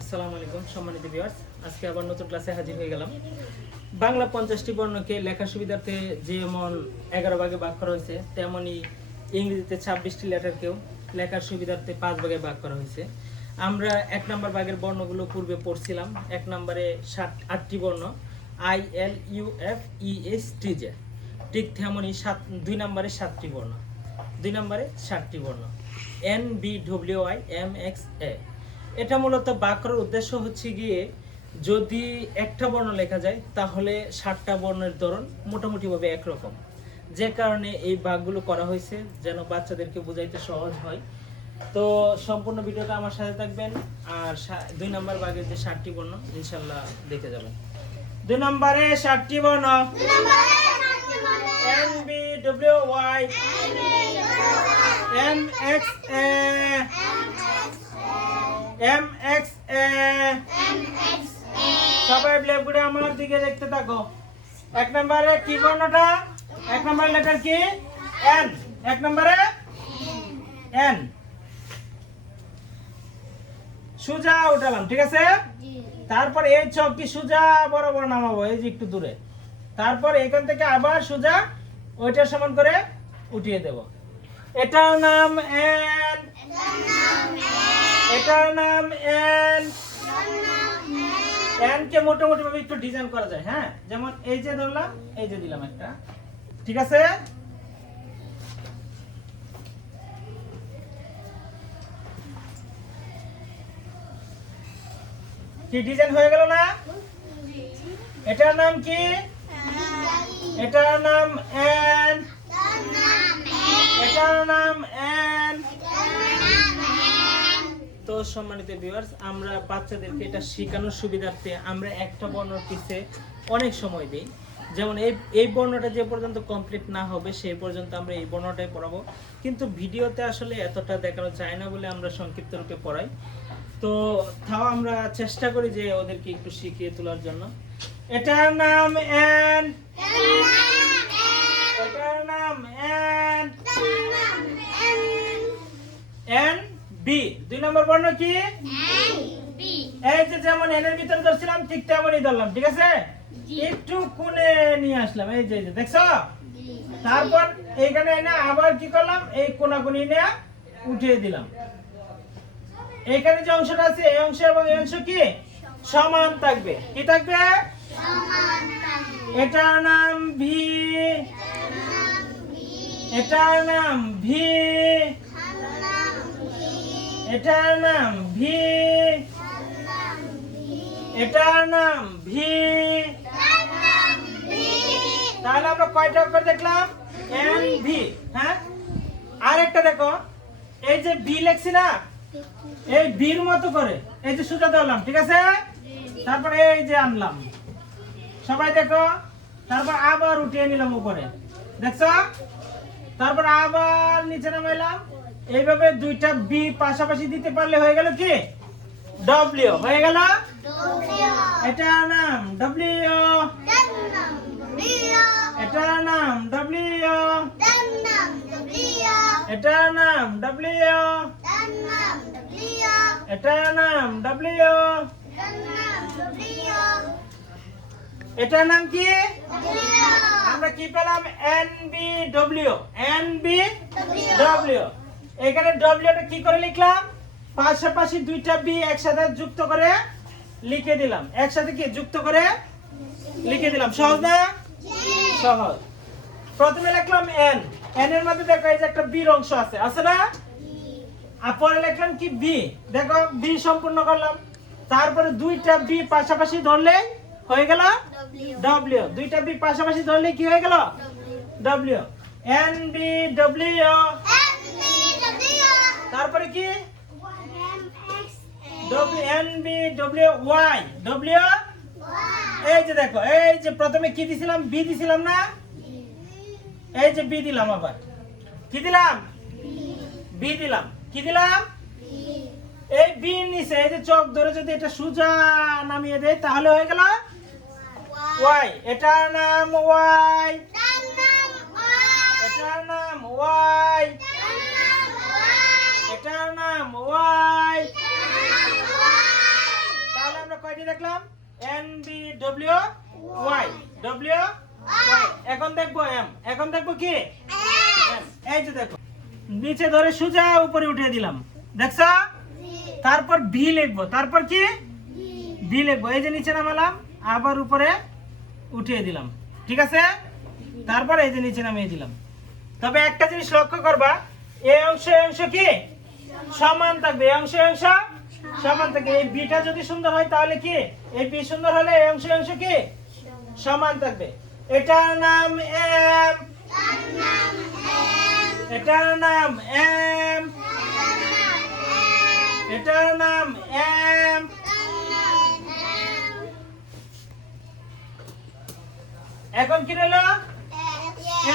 আসসালামু আলাইকুম সম্মানিত ভিউয়ার্স, আজকে আবার নতুন ক্লাসে হাজির হয়ে গেলাম। বাংলা 50টি বর্ণকে লেখার সুবিধার্থে যেমন 11 ভাগে ভাগ করা হয়েছে, তেমনি ইংরেজিতে 26টি লেটারকেও লেখার সুবিধার্থে 5 ভাগে ভাগ করা হয়েছে। আমরা 1 নম্বর ভাগের বর্ণগুলো পূর্বে পড়ছিলাম। 1 নম্বরে 8টি বর্ণ ILUFESTJ, ঠিক তেমনি 2 নম্বরে 7টি বর্ণ, 2 নম্বরে 7টি বর্ণ NBWIMXA। এটা মূলত ভাগ করার উদ্দেশ্য হচ্ছে গিয়ে যদি একটা বর্ণ লেখা যায় তাহলে 7টা বর্ণের ধরন মোটামুটিভাবে একরকম, যে কারণে এই ভাগগুলো করা হয়েছে যেন বাচ্চাদেরকে বোঝাইতে সহজ হয়। তো সম্পূর্ণ ভিডিওটা আমার সাথে থাকবেন আর 2 নম্বর ভাগের যে 7টি বর্ণ ইনশাআল্লাহ দেখে যাবেন। 2 নম্বরে 7টি বর্ণ NBWY MXA MXA। সবাই ব্ল্যাকবোর্ডে আমার দিকে দেখতে থাকো। 1 নম্বরে কি বর্ণটা? 1 নম্বর লেটার কি? N। 1 নম্বরে N সোজা উঠালাম, ঠিক আছে? তারপর এই চকটি সোজা বরাবর নামাবো, এই যে একটু দূরে। তারপর এখান থেকে আবার সোজা ওইটার সমান করে উঠিয়ে দেব। এটার নাম N, এটার নাম N। N কে মোটামুটি ভাবে একটু ডিজাইন করা যায়, হ্যাঁ? যেমন এই যে ধরলাম, এই যে দিলাম একটা, ঠিক আছে? কি ডিজাইন হয়ে গেল না? এটার নাম কি? এটার নাম N, এটার নাম N। তো সম্মানিত ভিউয়ার্স, আমরা বাচ্চাদেরকে এটা শেখানোর সুবিধার্থে আমরা একটা বর্ণর পিছে অনেক সময় দিই। যেমন এই বর্ণটা যে পর্যন্ত কমপ্লিট না হবে সেই পর্যন্ত আমরা এই বর্ণটাই পড়াবো, কিন্তু ভিডিওতে আসলে এতটা দেখানো যায় না বলে আমরা সংক্ষিপ্ত রূপে পড়াই। তো তাও আমরা চেষ্টা করি যে ওদেরকে একটু শিখিয়ে তোলার জন্য। এটার নাম N, এটার নাম N, N B। 2 নম্বর বর্ণ কি? এই যে যেমন N এর ভিতরে ধরছিলাম ঠিক তেমনই ধরলাম, ঠিক আছে? একটু কোণে নিয়ে আসলাম, এই যে দেখছো? তারপর এইখানে এনে আবার কি করলাম, এই কোণাকুনি নিয়ে উঠিয়ে দিলাম। এইখানে যে অংশটা আছে এই অংশ এবং এই অংশ কি সমান থাকবে? কি থাকবে? এটার নাম V, এটার নাম V, এটার নাম V, এটার নাম V। তাহলে আমরা কয়টা অক্ষর দেখলাম? NV, হ্যাঁ? আরেকটা দেখো, এই যে B লেখছি না, এই বির মতো করে এই যে সোজা ধরলাম, ঠিক আছে? তারপরে এই যে আনলাম, সবাই দেখো। তারপর আবার উঠিয়ে নিলাম উপরে, দেখছো? তারপর আবার নিচে নামাইলাম। এইভাবে 2টা বি পাশাপাশি দিতে পারলে হয়ে গেল কি? ডব্লিউ হয়ে গেল। এটার নাম ডব্লিউ, এটার নাম ডব্লিউ, এটার নাম ডব্লিউ, এটার নাম ডব্লিউ। এটার নাম কি? আমরা কি পেলাম? NBW, NBW। এখানে ডব্লিউটা কি করে লিখলাম? পাশাপাশি 2টা বি একসাথে যুক্ত করে লিখে দিলাম, একসাথে কি যুক্ত করে লিখে দিলাম। সহজ না? সহজ। প্রথমে লিখলাম N, N এর মধ্যে দেখো এই যে একটা বি অংশ আছে, আছে না? আর পরে লিখলাম কি B, দেখো B সম্পূর্ণ করলাম। তারপরে 2টা বি পাশাপাশি ধরলে হয়ে গেল W, 2টা বি পাশাপাশি ধরলে কি হয়ে গেল? W, NBW। তারপরে কি? NBWY, W। এই যে দেখো, এই যে প্রথমে কি দিছিলাম? B দিছিলাম না? এই যে B দিলাম, আবার কি দিলাম? B দিলাম। কি দিলাম? এই B নিচে এই যে চক ধরে যদি এটা সোজা নামিয়ে দেয় তাহলে হয়ে গেল Y। এটার নাম Y, এটার নাম Y, এটার নাম Y। দেখলাম N B W Y W Y. এখন দেখবো এম, এখন দেখবো কি এম। এই যে দেখো নিচে ধরে সোজা উপরে উঠিয়ে দিলাম, দেখছো? তারপর ভি লিখবো, তারপর কি ভি লিখবো। এই যে নিচে নামালাম, আবার উপরে উঠিয়ে দিলাম, ঠিক আছে? তারপর এই যে নিচে নামিয়ে দিলাম। তবে একটা জিনিস লক্ষ্য করবা, এই অংশ এই অংশ কি সমান থাকবে, এই অংশ এই অংশ সমান থাকবে। এই বিটা যদি সুন্দর হয় তাহলে কি এই বি সুন্দর হলে এই অংশ এই অংশ কি সমান থাকবে। এটার নাম এম, এটার নাম এম, এটার নাম এম। এখন কি রইল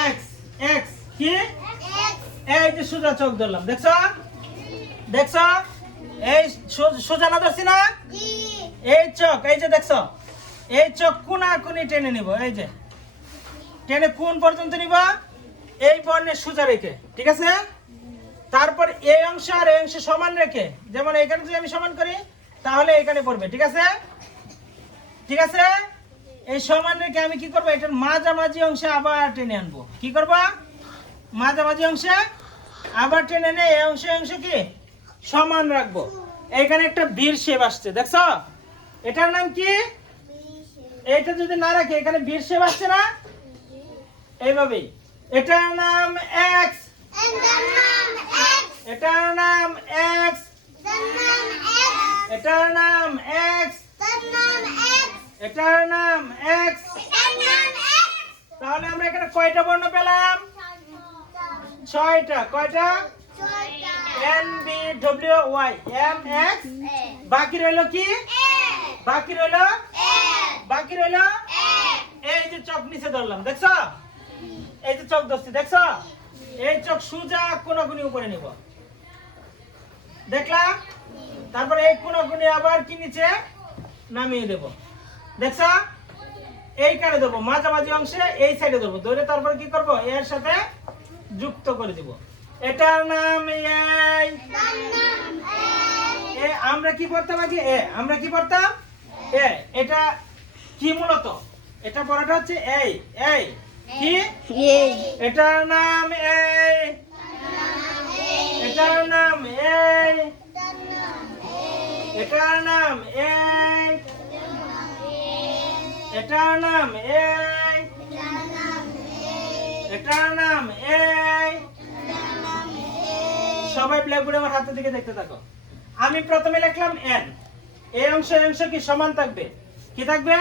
এক্স, এক্স কি এই যে সোজা চোখ ধরলাম, দেখছো? দেখছো এই সোজা না ধরছি না, এই চোখ এই যে দেখছো, এই চোখ কোনাকুনি টেনে নিব, এই যে টেনে কোন পর্যন্ত নিব, এই বর্ণের সোজা রেখে, ঠিক আছে? তারপর এই অংশ আর এই অংশ সমান রেখে, যেমন এখানে যদি আমি সমান করি তাহলে এখানে পড়বে, ঠিক আছে? ঠিক আছে, এই সমান রেখে আমি কি করব, এটার মাঝামাঝি অংশে আবার টেনে আনবো। কি করব, মাঝামাঝি অংশে আবার টেনে এনে এই অংশ অংশ কি সমান রাখবো। এইখানে একটা বীর শেপ আসছে, দেখছো? এটার নাম কি? এটা যদি না রাখে এখানে বীর শেপ আসছে না, এইভাবেই। এটার নাম এক্স, এটার নাম এক্স, এটার নাম এক্স, এটার নাম এক্স। তাহলে আমরা এখানে কয়টা বর্ণ পেলাম? 6টা। কয়টা? N B W Y M X. বাকি রইল কি? বাকি রইল, বাকি রইল এই যে চোখ নিচে ধরলাম, দেখছো? এই যে চোখ ধরছি, দেখছো? এই চোখ সোজা কোনাকুনি উপরে নিব, দেখলাম? তারপরে এই কোনাকুনি আবার কি নিচে নামিয়ে দেব, দেখছো? এইখানে দেবো মাঝামাঝি অংশে, এই সাইডে দেবো ধরে, তারপরে কি করব, এর সাথে যুক্ত করে দিব। এটার নাম এই। এ আমরা কি পড়তাম আগে? এ আমরা কি পড়তাম? এ। এটা কি মূলত? এটা পড়াটা হচ্ছে এই, এই কি এটার নাম এই, এটার নাম এই, এটার নাম এই, এটার নাম এই, এটার নাম এই। সবাই ব্ল্যাকবোর্ডে আমার হাতের দিকে দেখতে থাকো। আমি প্রথমে লিখলাম এন, এই অংশ এই অংশ কি সমান থাকবে, কি থাকবে?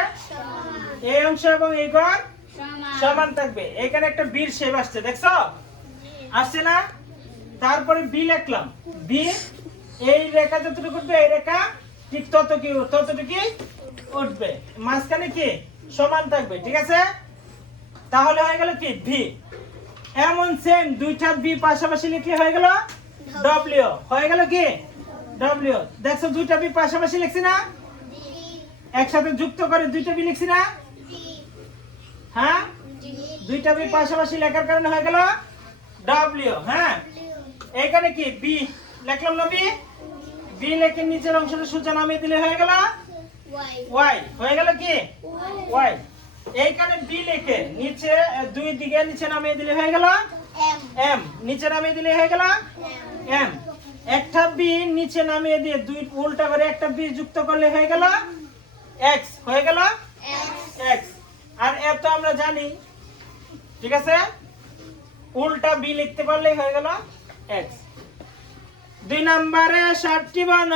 এই অংশ এবং এই ঘর সমান থাকবে। এখানে একটা বীর শেপ আসছে, দেখছো? আসছে না? তারপরে বি লিখলাম, বি এই রেখা যতটুকু উঠবে এই রেখা ঠিক ততটুকু উঠবে, মাঝখানে কি সমান থাকবে, ঠিক আছে? তাহলে হয়ে গেল কি ভি। এমন সেম দুইটা বি পাশাপাশি লিখলে হয়ে গেল ডব্লিউ, হয়ে গেল কি ডব্লিউ। দেখছো দুইটা বি পাশাপাশি লিখছি না, একসাথে যুক্ত করে দুইটা বি লিখছি না, হ্যাঁ? দুইটা বি পাশাপাশি লেখার কারণে হয়ে গেল ডব্লিউ। হ্যাঁ, এইখানে কি বি লিখলাম না, বি বি লিখে নিচের অংশটা সোজা নামিয়ে দিলে হয়ে গেল ওয়াই, হয়ে গেল কি ওয়াই। এইখানে বি লিখে নিচে দুই দিকে নিচে নামিয়ে দিলে হয়ে গেল এম, নিচে নামিয়ে দিলে হয়ে গেল এম। একটা বি নিচে নামিয়ে দিয়ে দুই উল্টা করে একটা বি যুক্ত করলে হয়ে গেল এক্স, হয়ে গেল এক্স। আর এফ তো আমরা জানি, ঠিক আছে? উল্টা বি লিখতে পারলেই হয়ে গেল এক্স। 2 নম্বরে 7টি বর্ণ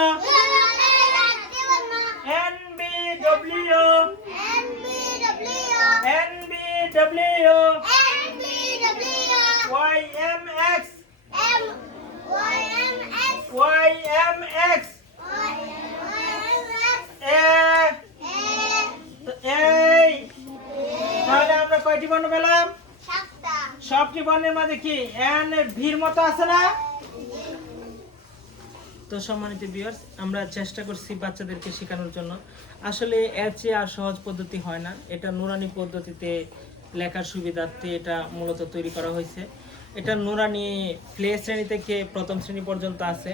N B W, N B W, Y M X, Y M X, এই। তাহলে আমরা কয়টি বর্ণ পেলাম? 7টি বর্ণের মাঝে কি এন এর ভির মতো আছে না? তো সম্মানিত ভিউয়ার্স, আমরা চেষ্টা করছি বাচ্চাদেরকে শেখানোর জন্য। আসলে এর চেয়ে আর সহজ পদ্ধতি হয় না। এটা নুরানি পদ্ধতিতে লেখার সুবিধার্থে এটা মূলত তৈরি করা হয়েছে। এটা নুরানি প্লে শ্রেণী থেকে প্রথম শ্রেণী পর্যন্ত আছে।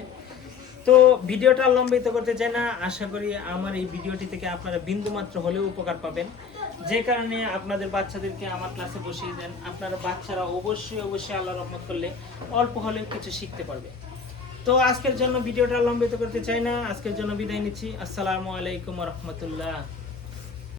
তো ভিডিওটা লম্বিত করতে চাই না, আশা করি আমার এই ভিডিওটি থেকে আপনারা বিন্দুমাত্র হলেও উপকার পাবেন, যে কারণে আপনাদের বাচ্চাদেরকে আমার ক্লাসে বসিয়ে দেন। আপনারা বাচ্চারা অবশ্যই অবশ্যই আল্লাহর রহমত করলে অল্প হলেও কিছু শিখতে পারবে। তো আজকের জন্য ভিডিওটা লম্বিত করতে চাই না, আজকের জন্য বিদায় নিচ্ছি। আসসালামু আলাইকুম ওয়া রাহমাতুল্লাহ।